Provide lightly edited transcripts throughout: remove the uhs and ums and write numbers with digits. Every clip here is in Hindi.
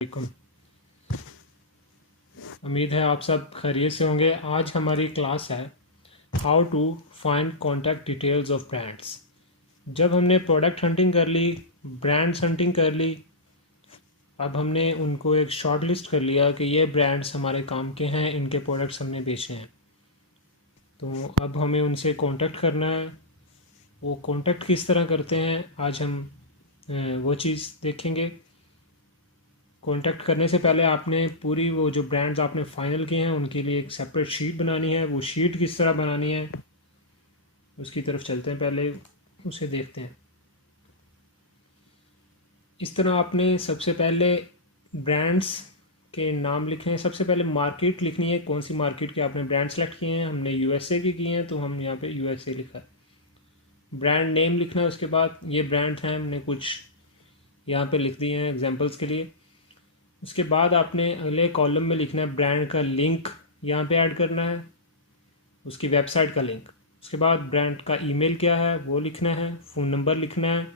वालेकुम। उम्मीद है आप सब खैरियत से होंगे। आज हमारी क्लास है how to find contact details of brands. जब हमने प्रोडक्ट हंटिंग कर ली, ब्रांड्स हंटिंग कर ली, अब हमने उनको एक शॉर्ट लिस्ट कर लिया कि ये ब्रांड्स हमारे काम के हैं, इनके प्रोडक्ट्स हमने बेचे हैं। तो अब हमें उनसे कांटेक्ट करना है। वो कांटेक्ट किस तरह करते हैं आज हम वो चीज़ देखेंगे। कांटेक्ट करने से पहले आपने पूरी वो जो ब्रांड्स आपने फाइनल किए हैं उनके लिए एक सेपरेट शीट बनानी है। वो शीट किस तरह बनानी है उसकी तरफ चलते हैं, पहले उसे देखते हैं। इस तरह आपने सबसे पहले ब्रांड्स के नाम लिखने हैं। सबसे पहले मार्केट लिखनी है, कौन सी मार्केट के आपने ब्रांड सेलेक्ट किए हैं। हमने यूएसए की किए हैं तो हम यहाँ पे यूएसए लिखा है। ब्रांड नेम लिखना है। उसके बाद ये ब्रांड हैं, हमने कुछ यहाँ पे लिख दिए हैं एग्जांपल्स के लिए। उसके बाद आपने अगले कॉलम में लिखना है ब्रांड का लिंक, यहाँ पे ऐड करना है उसकी वेबसाइट का लिंक। उसके बाद ब्रांड का ईमेल क्या है वो लिखना है, फ़ोन नंबर लिखना है।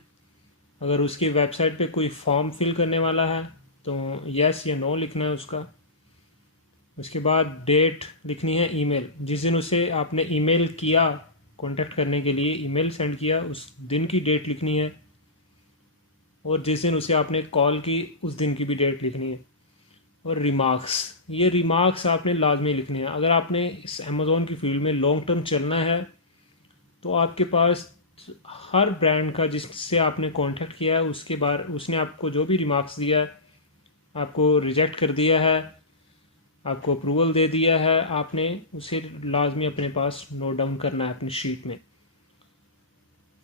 अगर उसकी वेबसाइट पे कोई फॉर्म फिल करने वाला है तो यस या नो लिखना है उसका। उसके बाद डेट लिखनी है, ईमेल जिस दिन उसे आपने ईमेल किया, कांटेक्ट करने के लिए ईमेल सेंड किया उस दिन की डेट लिखनी है। और जिस दिन उसे आपने कॉल की उस दिन की भी डेट लिखनी है। और रिमार्क्स, ये रिमार्क्स आपने लाजमी लिखने हैं। अगर आपने इस अमेज़ोन की फील्ड में लॉन्ग टर्म चलना है तो आपके पास हर ब्रांड का जिससे आपने कांटेक्ट किया है उसके बारे उसने आपको जो भी रिमार्क्स दिया है, आपको रिजेक्ट कर दिया है, आपको अप्रूवल दे दिया है, आपने उसे लाजमी अपने पास नोट डाउन करना है अपनी शीट में।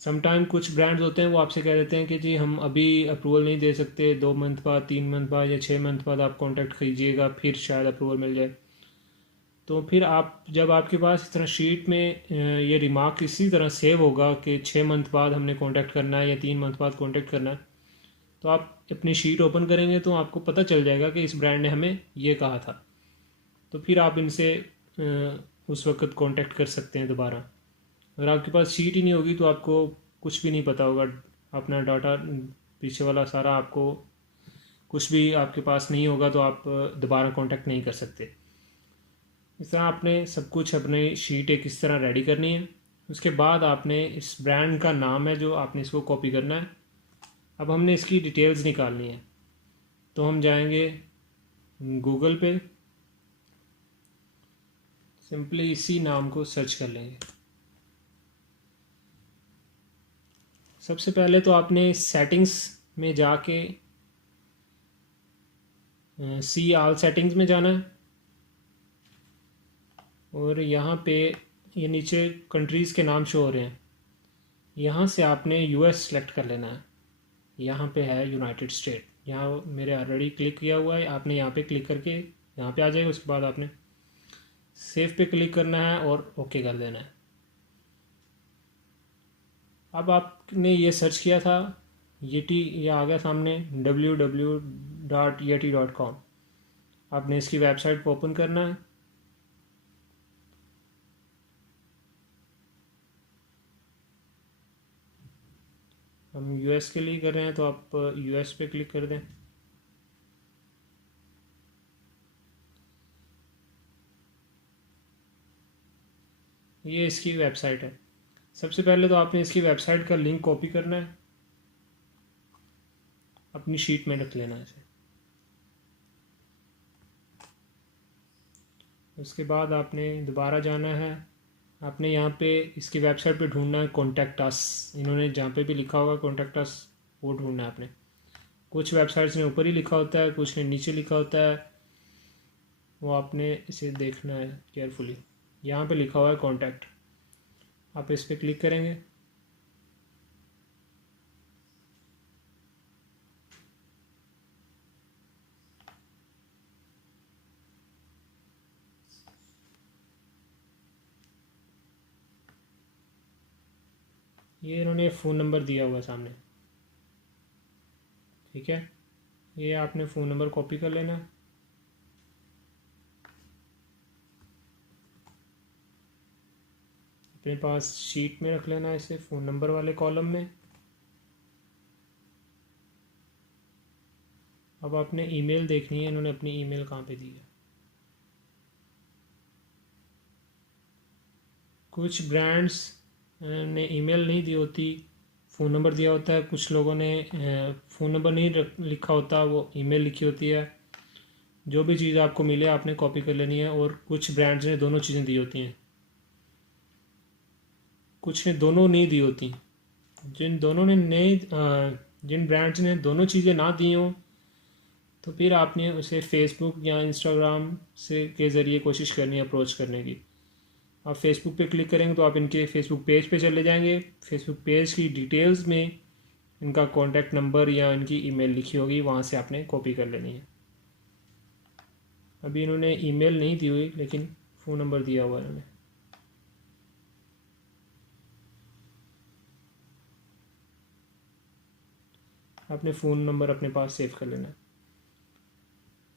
समटाइम कुछ ब्रांड्स होते हैं वो आपसे कह देते हैं कि जी हम अभी अप्रूवल नहीं दे सकते, 2 मंथ बाद, 3 मंथ बाद या 6 मंथ बाद आप कांटेक्ट कीजिएगा फिर शायद अप्रूवल मिल जाए। तो फिर आप जब आपके पास इस तरह शीट में ये रिमार्क इसी तरह सेव होगा कि 6 मंथ बाद हमने कांटेक्ट करना है या 3 मंथ बाद कांटेक्ट करना है, तो आप अपनी शीट ओपन करेंगे तो आपको पता चल जाएगा कि इस ब्रांड ने हमें ये कहा था। तो फिर आप इनसे उस वक्त कांटेक्ट कर सकते हैं दोबारा। अगर आपके पास शीट ही नहीं होगी तो आपको कुछ भी नहीं पता होगा, अपना डाटा पीछे वाला सारा आपको कुछ भी आपके पास नहीं होगा तो आप दोबारा कांटेक्ट नहीं कर सकते। इस तरह आपने सब कुछ अपनी शीट एक इस तरह रेडी करनी है। उसके बाद आपने इस ब्रांड का नाम है जो आपने इसको कॉपी करना है। अब हमने इसकी डिटेल्स निकालनी है तो हम जाएंगे गूगल पे, सिंपली इसी नाम को सर्च कर लेंगे। सबसे पहले तो आपने सेटिंग्स में जाके सी ऑल सेटिंग्स में जाना है और यहाँ पे ये नीचे कंट्रीज़ के नाम शो हो रहे हैं, यहाँ से आपने यूएस सेलेक्ट कर लेना है। यहाँ पे है यूनाइटेड स्टेट, यहाँ मेरे ऑलरेडी क्लिक किया हुआ है। आपने यहाँ पे क्लिक करके यहाँ पे आ जाएगा। उसके बाद आपने सेव पे क्लिक करना है और ओके कर देना है। अब आपने ये सर्च किया था येटी, ये आ गया सामने www.yeti.com। आपने इसकी वेबसाइट को ओपन करना है। हम यूएस के लिए कर रहे हैं तो आप यूएस पे क्लिक कर दें। ये इसकी वेबसाइट है। सबसे पहले तो आपने इसकी वेबसाइट का लिंक कॉपी करना है, अपनी शीट में रख लेना है इसे। उसके बाद आपने दोबारा जाना है, आपने यहाँ पे इसकी वेबसाइट पे ढूंढना है कॉन्टैक्ट अस। इन्होंने जहाँ पे भी लिखा होगा कॉन्टैक्ट अस वो ढूंढना है आपने। कुछ वेबसाइट्स ने ऊपर ही लिखा होता है, कुछ ने नीचे लिखा होता है, वो आपने इसे देखना है केयरफुली। यहाँ पे लिखा हुआ है कॉन्टैक्ट, आप इस पर क्लिक करेंगे। ये इन्होंने फ़ोन नंबर दिया हुआ है सामने, ठीक है। ये आपने फ़ोन नंबर कॉपी कर लेना है। अपने पास शीट में रख लेना है इसे फ़ोन नंबर वाले कॉलम में। अब आपने ईमेल देखनी है, इन्होंने अपनी ईमेल कहाँ पे दी है। कुछ ब्रांड्स ने ईमेल नहीं दी होती, फ़ोन नंबर दिया होता है। कुछ लोगों ने फ़ोन नंबर नहीं लिखा होता, वो ईमेल लिखी होती है। जो भी चीज़ आपको मिले आपने कॉपी कर लेनी है। और कुछ ब्रांड्स ने दोनों चीज़ें दी होती हैं, कुछ ने दोनों नहीं दी होती। जिन ब्रांड्स ने दोनों चीज़ें ना दी हों तो फिर आपने उसे फेसबुक या इंस्टाग्राम से के ज़रिए कोशिश करनी है अप्रोच करने की। आप फेसबुक पे क्लिक करेंगे तो आप इनके फेसबुक पेज पे चले जाएंगे। फेसबुक पेज की डिटेल्स में इनका कॉन्टैक्ट नंबर या इनकी ईमेल लिखी होगी, वहाँ से आपने कॉपी कर लेनी है। अभी इन्होंने ईमेल नहीं दी हुई लेकिन फ़ोन नंबर दिया हुआ है इन्होंने। आपने फ़ोन नंबर अपने पास सेव कर लेना है।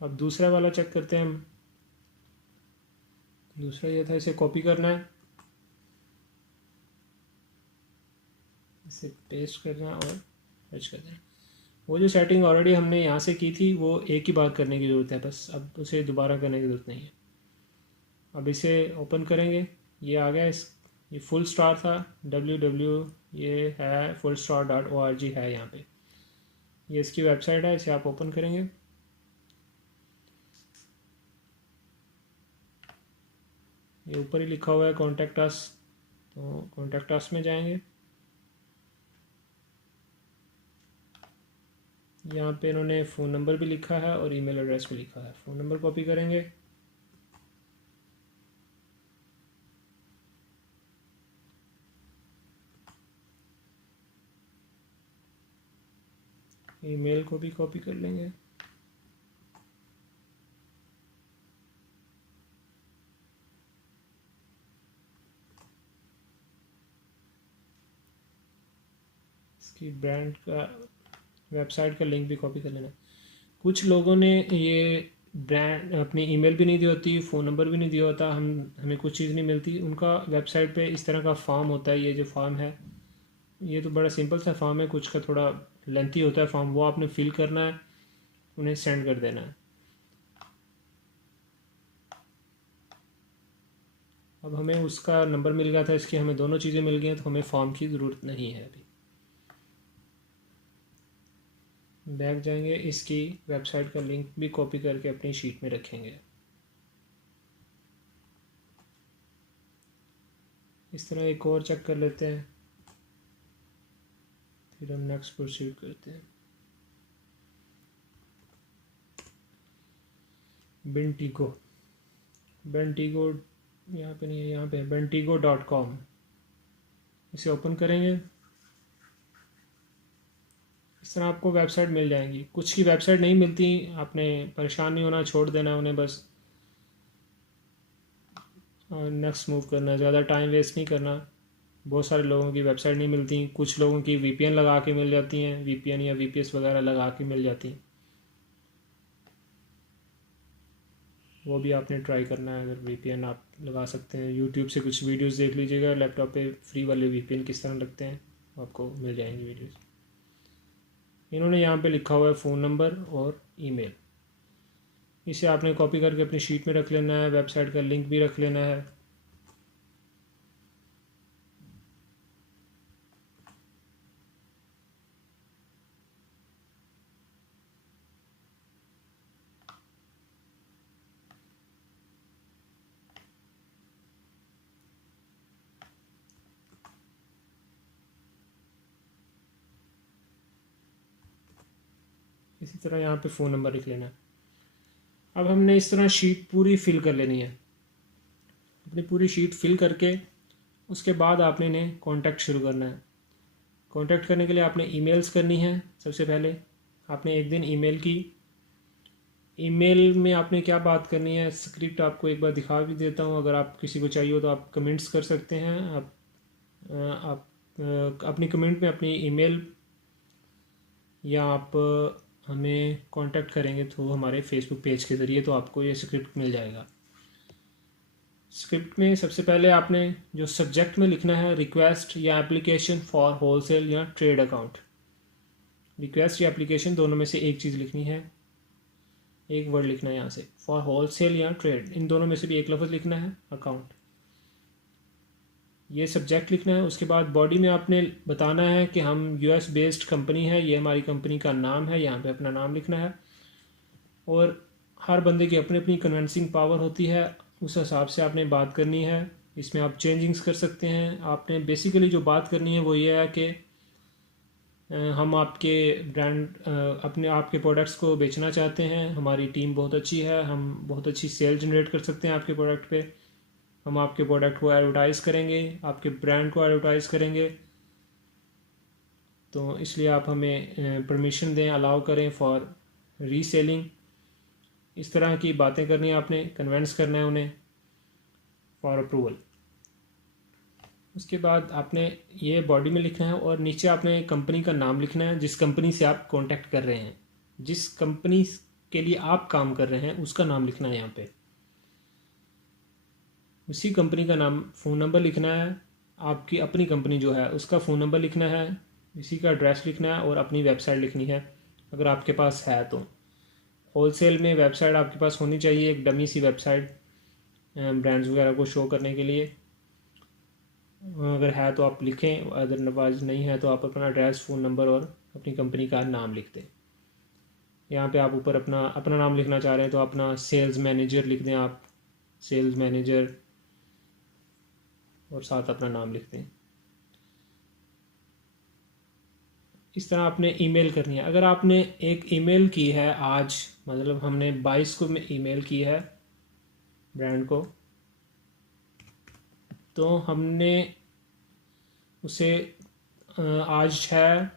अब दूसरा वाला चेक करते हैं हम। दूसरा ये था, इसे कॉपी करना है, इसे पेस्ट करना है और सर्च कर देना। वो जो सेटिंग ऑलरेडी हमने यहाँ से की थी वो एक ही बार करने की ज़रूरत है बस, अब उसे दोबारा करने की ज़रूरत नहीं है। अब इसे ओपन करेंगे, ये आ गया। ये फुल स्टार था, ये है fullstar.org है यहाँ पे, ये इसकी वेबसाइट है। इसे आप ओपन करेंगे, ये ऊपर ही लिखा हुआ है कॉन्टैक्ट अस, तो कॉन्टैक्ट अस में जाएंगे। यहाँ पे इन्होंने फ़ोन नंबर भी लिखा है और ईमेल एड्रेस भी लिखा है। फ़ोन नंबर कॉपी करेंगे, ईमेल को भी कॉपी कर लेंगे। इसकी ब्रांड का वेबसाइट का लिंक भी कॉपी कर लेना। कुछ लोगों ने ये ब्रांड अपनी ईमेल भी नहीं दी होती, फ़ोन नंबर भी नहीं दिया होता, हमें कुछ चीज़ नहीं मिलती। उनका वेबसाइट पे इस तरह का फॉर्म होता है। ये जो फॉर्म है ये तो बड़ा सिंपल सा फॉर्म है, कुछ का थोड़ा लेंथी होता है फॉर्म, वो आपने फिल करना है, उन्हें सेंड कर देना है। अब हमें उसका नंबर मिल गया था, इसकी हमें दोनों चीज़ें मिल गई हैं, तो हमें फॉर्म की ज़रूरत नहीं है। अभी बैक जाएंगे, इसकी वेबसाइट का लिंक भी कॉपी करके अपनी शीट में रखेंगे। इस तरह एक और चेक कर लेते हैं, फिर हम नेक्स्ट प्रोसीड करते हैं। बेंटिगो यहाँ पे नहीं है, यहाँ पे bentigo.com, इसे ओपन करेंगे। इस तरह आपको वेबसाइट मिल जाएंगी। कुछ की वेबसाइट नहीं मिलती, आपने परेशान नहीं होना, छोड़ देना उन्हें, बस नेक्स्ट मूव करना है, ज़्यादा टाइम वेस्ट नहीं करना। बहुत सारे लोगों की वेबसाइट नहीं मिलती, कुछ लोगों की वीपीएन लगा के मिल जाती हैं, वीपीएन या वीपीएस वगैरह लगा के मिल जाती हैं, वो भी आपने ट्राई करना है। अगर वीपीएन आप लगा सकते हैं, यूट्यूब से कुछ वीडियोस देख लीजिएगा, लैपटॉप पे फ्री वाले वीपीएन किस तरह लगते हैं आपको मिल जाएंगी वीडियोस। इन्होंने यहाँ पे लिखा हुआ है फ़ोन नंबर और ईमेल, इसे आपने कॉपी करके अपनी शीट में रख लेना है, वेबसाइट का लिंक भी रख लेना है। इसी तरह यहाँ पे फ़ोन नंबर लिख लेना है। अब हमने इस तरह शीट पूरी फिल कर लेनी है। अपनी पूरी शीट फिल करके उसके बाद आपने इन्हें कॉन्टैक्ट शुरू करना है। कॉन्टैक्ट करने के लिए आपने ईमेल्स करनी है। सबसे पहले आपने एक दिन ईमेल की, ईमेल में आपने क्या बात करनी है, स्क्रिप्ट आपको एक बार दिखा भी देता हूँ, अगर आप किसी को चाहिए हो तो आप कमेंट्स कर सकते हैं। आप अपनी कमेंट में अपनी ईमेल या आप हमें कांटेक्ट करेंगे थ्रू हमारे फेसबुक पेज के ज़रिए, तो आपको ये स्क्रिप्ट मिल जाएगा। स्क्रिप्ट में सबसे पहले आपने जो सब्जेक्ट में लिखना है, रिक्वेस्ट या एप्लीकेशन फॉर होलसेल या ट्रेड अकाउंट। रिक्वेस्ट या एप्लीकेशन दोनों में से एक चीज़ लिखनी है। एक वर्ड लिखना है यहाँ से, फॉर होलसेल या ट्रेड, इन दोनों में से भी एक लफ्ज़ लिखना है, अकाउंट, ये सब्जेक्ट लिखना है। उसके बाद बॉडी में आपने बताना है कि हम यूएस बेस्ड कंपनी है, ये हमारी कंपनी का नाम है, यहाँ पे अपना नाम लिखना है। और हर बंदे की अपनी अपनी कन्विंसिंग पावर होती है, उस हिसाब से आपने बात करनी है। इसमें आप चेंजिंग्स कर सकते हैं। आपने बेसिकली जो बात करनी है वो ये है कि हम आपके ब्रांड अपने आपके प्रोडक्ट्स को बेचना चाहते हैं, हमारी टीम बहुत अच्छी है, हम बहुत अच्छी सेल जनरेट कर सकते हैं आपके प्रोडक्ट पे, हम आपके प्रोडक्ट को एडवर्टाइज़ करेंगे, आपके ब्रांड को एडवर्टाइज़ करेंगे, तो इसलिए आप हमें परमिशन दें, अलाउ करें फॉर रीसेलिंग। इस तरह की बातें करनी है आपने, कन्विंस करना है उन्हें फॉर अप्रूवल। उसके बाद आपने ये बॉडी में लिखना है और नीचे आपने कंपनी का नाम लिखना है, जिस कंपनी से आप कांटेक्ट कर रहे हैं, जिस कंपनी के लिए आप काम कर रहे हैं उसका नाम लिखना है यहाँ पे, उसी कंपनी का नाम, फ़ोन नंबर लिखना है, आपकी अपनी कंपनी जो है उसका फ़ोन नंबर लिखना है, इसी का एड्रेस लिखना है और अपनी वेबसाइट लिखनी है अगर आपके पास है तो। होलसेल में वेबसाइट आपके पास होनी चाहिए, एक डमी सी वेबसाइट ब्रांड्स वगैरह को शो करने के लिए, अगर है तो आप लिखें, अदरवाइज नहीं है तो आप अपना एड्रेस, फ़ोन नंबर और अपनी कंपनी का नाम लिख दें। यहाँ पे आप ऊपर अपना अपना नाम लिखना चाह रहे हैं तो अपना सेल्स मैनेजर लिख दें, आप सेल्स मैनेजर, और साथ अपना नाम लिख दें। इस तरह आपने ईमेल करनी है। अगर आपने एक ईमेल की है आज, मतलब हमने 22 को में ईमेल की है ब्रांड को, तो हमने उसे आज है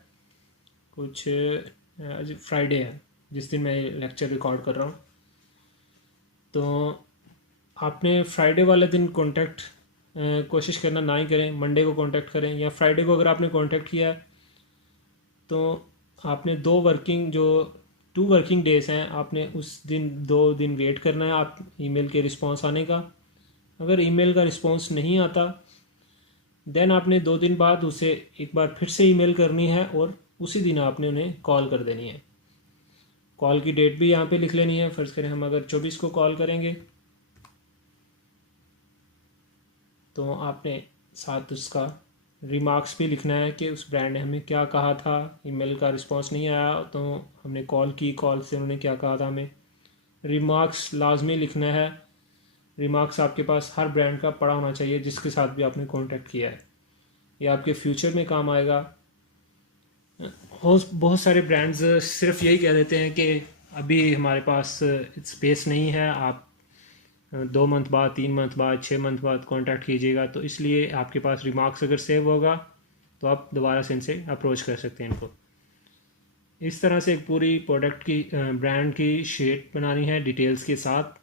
कुछ, आज फ्राइडे है जिस दिन मैं लेक्चर रिकॉर्ड कर रहा हूँ, तो आपने फ्राइडे वाले दिन कांटेक्ट कोशिश करना ना ही करें, मंडे को कांटेक्ट करें, या फ्राइडे को अगर आपने कांटेक्ट किया है तो आपने 2 वर्किंग डेज हैं, आपने उस दिन 2 दिन वेट करना है आप ईमेल के रिस्पांस आने का। अगर ईमेल का रिस्पांस नहीं आता देन आपने 2 दिन बाद उसे एक बार फिर से ईमेल करनी है और उसी दिन आपने उन्हें कॉल कर देनी है। कॉल की डेट भी यहाँ पे लिख लेनी है। फ़र्ज़ करें हम अगर 24 को कॉल करेंगे तो आपने साथ उसका रिमार्क्स भी लिखना है कि उस ब्रांड ने हमें क्या कहा था, ईमेल का रिस्पांस नहीं आया तो हमने कॉल की, कॉल से उन्होंने क्या कहा था हमें। रिमार्क्स लाजमी लिखना है। रिमार्क्स आपके पास हर ब्रांड का पड़ा होना चाहिए जिसके साथ भी आपने कांटेक्ट किया है, ये आपके फ्यूचर में काम आएगा। बहुत सारे ब्रांड्स सिर्फ यही कह देते हैं कि अभी हमारे पास स्पेस नहीं है, आप 2 मंथ बाद, 3 मंथ बाद, 6 मंथ बाद कांटेक्ट कीजिएगा, तो इसलिए आपके पास रिमार्क्स अगर सेव होगा तो आप दोबारा से इनसे अप्रोच कर सकते हैं इनको। इस तरह से एक पूरी प्रोडक्ट की ब्रांड की शीट बनानी है डिटेल्स के साथ,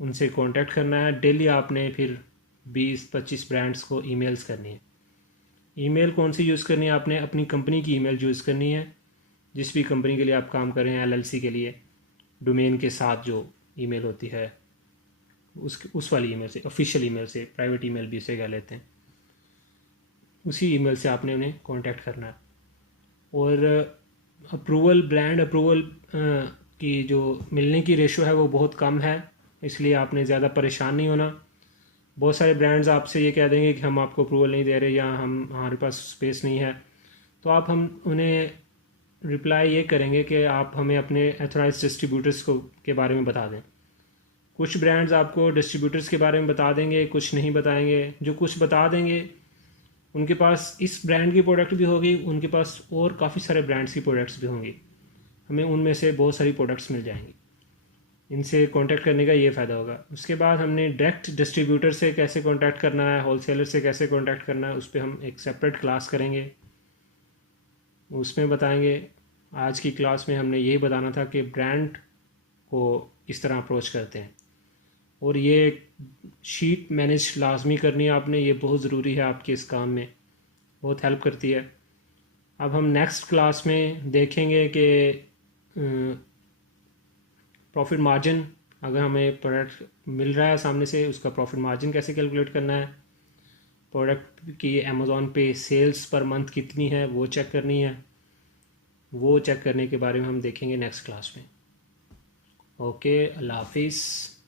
उनसे कांटेक्ट करना है। डेली आपने फिर 20-25 ब्रांड्स को ईमेल्स करनी है। ईमेल कौन सी यूज़ करनी है, आपने अपनी कंपनी की ईमेल यूज़ करनी है, जिस भी कंपनी के लिए आप काम कर रहे हैं, एलएलसी के लिए डोमेन के साथ जो ईमेल होती है उस वाली ईमेल से, ऑफिशियल ईमेल से, प्राइवेट ईमेल भी उसे कह लेते हैं, उसी ईमेल से आपने उन्हें कांटेक्ट करना है। और अप्रूवल, ब्रांड अप्रूवल की जो मिलने की रेशो है वो बहुत कम है, इसलिए आपने ज़्यादा परेशान नहीं होना। बहुत सारे ब्रांड्स आपसे ये कह देंगे कि हम आपको अप्रूवल नहीं दे रहे या हमारे पास स्पेस नहीं है, तो आप हम उन्हें रिप्लाई ये करेंगे कि आप हमें अपने एथोराइज डिस्ट्रीब्यूटर्स को के बारे में बता दें। कुछ ब्रांड्स आपको डिस्ट्रीब्यूटर्स के बारे में बता देंगे, कुछ नहीं बताएंगे। जो कुछ बता देंगे उनके पास इस ब्रांड की प्रोडक्ट भी होगी, उनके पास और काफ़ी सारे ब्रांड्स की प्रोडक्ट्स भी होंगी, हमें उनमें से बहुत सारी प्रोडक्ट्स मिल जाएंगी। इनसे कांटेक्ट करने का ये फ़ायदा होगा। उसके बाद हमने डायरेक्ट डिस्ट्रीब्यूटर से कैसे कांटेक्ट करना है, होलसेलर से कैसे कांटेक्ट करना है, उस पर हम एक सेपरेट क्लास करेंगे, उसमें बताएंगे। आज की क्लास में हमने यही बताना था कि ब्रांड को इस तरह अप्रोच करते हैं, और ये शीट मैनेज लाजमी करनी है आपने, ये बहुत ज़रूरी है आपके इस काम में, बहुत हेल्प करती है। अब हम नेक्स्ट क्लास में देखेंगे कि प्रॉफिट मार्जिन, अगर हमें प्रोडक्ट मिल रहा है सामने से, उसका प्रॉफिट मार्जिन कैसे कैलकुलेट करना है, प्रोडक्ट की अमेज़ॉन पे सेल्स पर मंथ कितनी है वो चेक करनी है, वो चेक करने के बारे में हम देखेंगे नेक्स्ट क्लास में। ओके, अल्लाह हाफिज़।